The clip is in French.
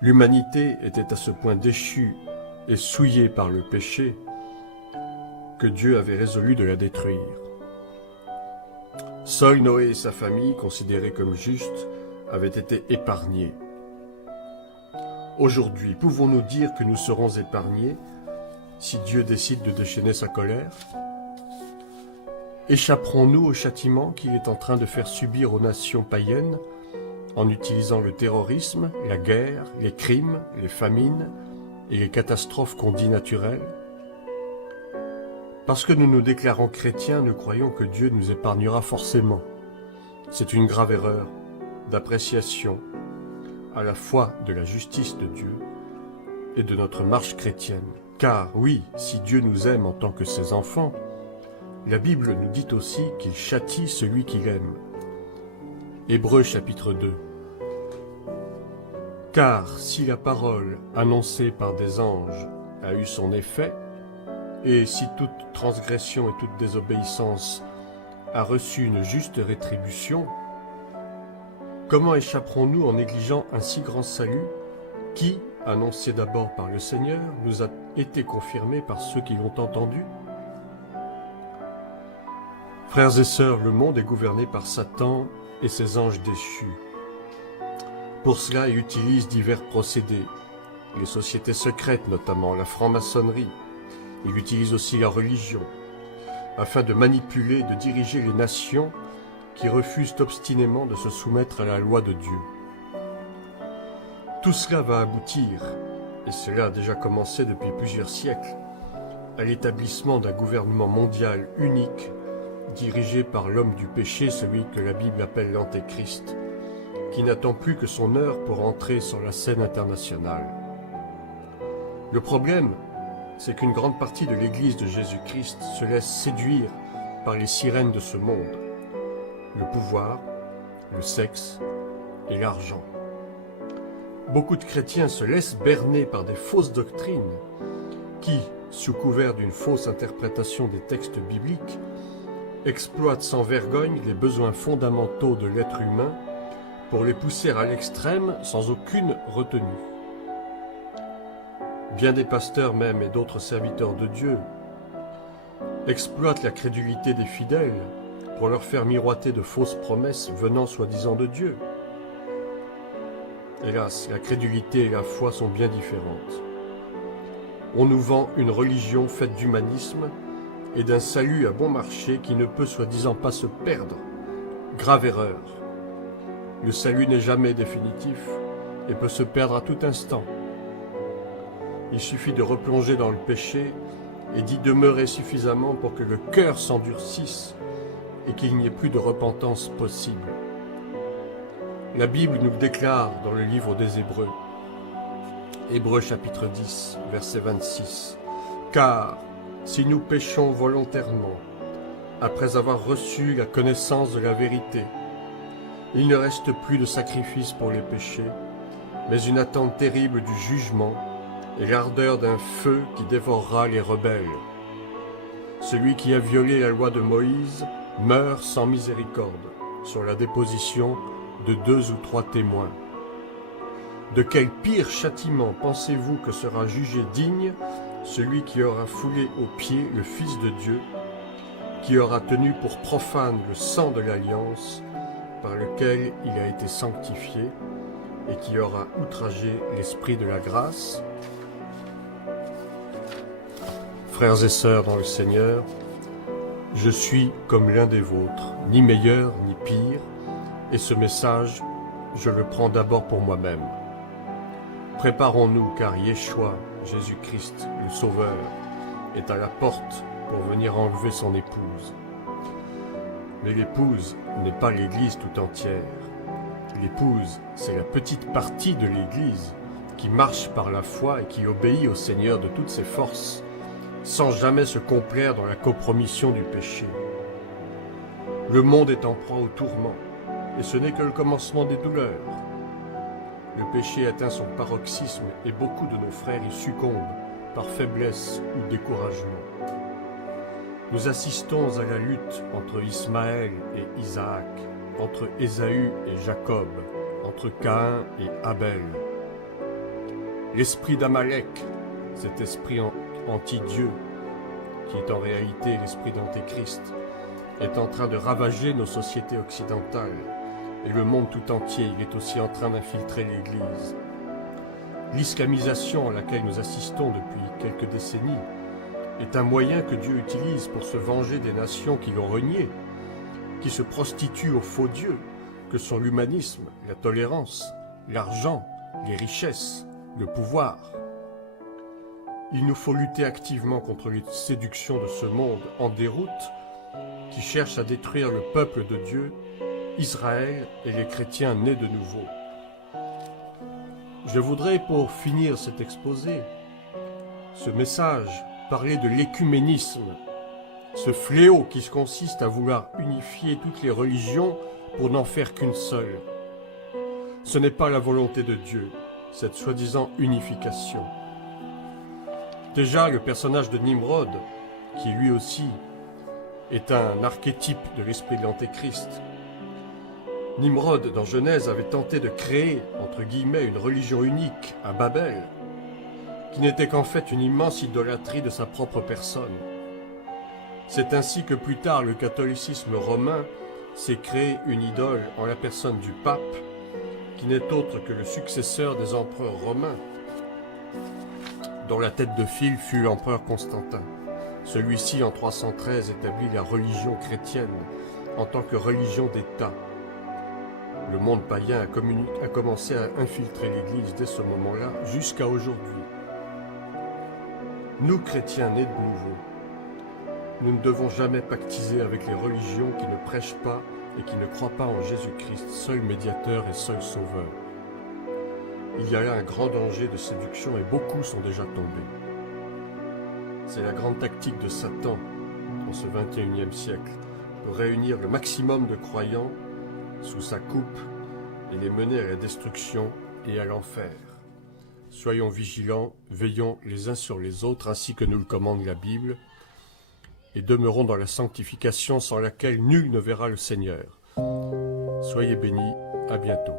L'humanité était à ce point déchue et souillée par le péché que Dieu avait résolu de la détruire. Seul Noé et sa famille, considérés comme justes, avaient été épargnés. Aujourd'hui, pouvons-nous dire que nous serons épargnés si Dieu décide de déchaîner sa colère? Échapperons-nous au châtiment qu'il est en train de faire subir aux nations païennes en utilisant le terrorisme, la guerre, les crimes, les famines et les catastrophes qu'on dit naturelles? Parce que nous nous déclarons chrétiens, nous croyons que Dieu nous épargnera forcément. C'est une grave erreur d'appréciation à la fois de la justice de Dieu et de notre marche chrétienne. Car oui, si Dieu nous aime en tant que ses enfants, la Bible nous dit aussi qu'il châtie celui qu'il aime. Hébreux chapitre 2. Car si la parole annoncée par des anges a eu son effet, et si toute transgression et toute désobéissance a reçu une juste rétribution, comment échapperons-nous en négligeant un si grand salut qui, annoncé d'abord par le Seigneur, nous a été confirmé par ceux qui l'ont entendu? Frères et sœurs, le monde est gouverné par Satan et ses anges déchus. Pour cela, il utilise divers procédés, les sociétés secrètes notamment, la franc-maçonnerie. Il utilise aussi la religion, afin de manipuler et de diriger les nations qui refusent obstinément de se soumettre à la loi de Dieu. Tout cela va aboutir, et cela a déjà commencé depuis plusieurs siècles, à l'établissement d'un gouvernement mondial unique, dirigé par l'homme du péché, celui que la Bible appelle l'Antéchrist, qui n'attend plus que son heure pour entrer sur la scène internationale. Le problème, c'est qu'une grande partie de l'Église de Jésus-Christ se laisse séduire par les sirènes de ce monde, le pouvoir, le sexe et l'argent. Beaucoup de chrétiens se laissent berner par des fausses doctrines qui, sous couvert d'une fausse interprétation des textes bibliques, exploitent sans vergogne les besoins fondamentaux de l'être humain pour les pousser à l'extrême sans aucune retenue. Bien des pasteurs même et d'autres serviteurs de Dieu exploitent la crédulité des fidèles pour leur faire miroiter de fausses promesses venant soi-disant de Dieu. Hélas, la crédulité et la foi sont bien différentes. On nous vend une religion faite d'humanisme et d'un salut à bon marché qui ne peut soi-disant pas se perdre. Grave erreur. Le salut n'est jamais définitif et peut se perdre à tout instant. Il suffit de replonger dans le péché et d'y demeurer suffisamment pour que le cœur s'endurcisse et qu'il n'y ait plus de repentance possible. La Bible nous le déclare dans le livre des Hébreux. Hébreux chapitre 10, verset 26. Car si nous péchons volontairement, après avoir reçu la connaissance de la vérité, il ne reste plus de sacrifice pour les péchés, mais une attente terrible du jugement et l'ardeur d'un feu qui dévorera les rebelles. Celui qui a violé la loi de Moïse meurt sans miséricorde, sur la déposition de 2 ou 3 témoins. De quel pire châtiment pensez-vous que sera jugé digne celui qui aura foulé aux pieds le Fils de Dieu, qui aura tenu pour profane le sang de l'alliance par lequel il a été sanctifié et qui aura outragé l'Esprit de la grâce? Frères et sœurs dans le Seigneur, je suis comme l'un des vôtres, ni meilleur ni pire, et ce message, je le prends d'abord pour moi-même. Préparons-nous, car Yeshua, Jésus-Christ, le Sauveur, est à la porte pour venir enlever son épouse. Mais l'épouse n'est pas l'Église tout entière. L'épouse, c'est la petite partie de l'Église qui marche par la foi et qui obéit au Seigneur de toutes ses forces, sans jamais se complaire dans la compromission du péché. Le monde est en proie au tourment, et ce n'est que le commencement des douleurs. Le péché atteint son paroxysme et beaucoup de nos frères y succombent par faiblesse ou découragement. Nous assistons à la lutte entre Ismaël et Isaac, entre Ésaü et Jacob, entre Caïn et Abel. L'esprit d'Amalek, cet esprit anti-Dieu, qui est en réalité l'esprit d'Antéchrist, est en train de ravager nos sociétés occidentales et le monde tout entier. Il est aussi en train d'infiltrer l'Église. L'islamisation à laquelle nous assistons depuis quelques décennies est un moyen que Dieu utilise pour se venger des nations qui l'ont renié, qui se prostituent aux faux dieux, que sont l'humanisme, la tolérance, l'argent, les richesses, le pouvoir. Il nous faut lutter activement contre les séductions de ce monde en déroute qui cherche à détruire le peuple de Dieu, Israël et les chrétiens nés de nouveau. Je voudrais, pour finir cet exposé, ce message, parler de l'écuménisme, ce fléau qui consiste à vouloir unifier toutes les religions pour n'en faire qu'une seule. Ce n'est pas la volonté de Dieu, cette soi-disant unification. Déjà, le personnage de Nimrod, qui lui aussi est un archétype de l'esprit de l'Antéchrist. Nimrod, dans Genèse, avait tenté de créer, entre guillemets, une religion unique à Babel, qui n'était qu'en fait une immense idolâtrie de sa propre personne. C'est ainsi que plus tard, le catholicisme romain s'est créé une idole en la personne du pape, qui n'est autre que le successeur des empereurs romains, dont la tête de file fut l'empereur Constantin. Celui-ci, en 313, établit la religion chrétienne en tant que religion d'État. Le monde païen a commencé à infiltrer l'Église dès ce moment-là jusqu'à aujourd'hui. Nous, chrétiens nés de nouveau, nous ne devons jamais pactiser avec les religions qui ne prêchent pas et qui ne croient pas en Jésus-Christ, seul médiateur et seul sauveur. Il y a là un grand danger de séduction et beaucoup sont déjà tombés. C'est la grande tactique de Satan en ce 21e siècle, de réunir le maximum de croyants sous sa coupe et les mener à la destruction et à l'enfer. Soyons vigilants, veillons les uns sur les autres ainsi que nous le commande la Bible, et demeurons dans la sanctification sans laquelle nul ne verra le Seigneur. Soyez bénis, à bientôt.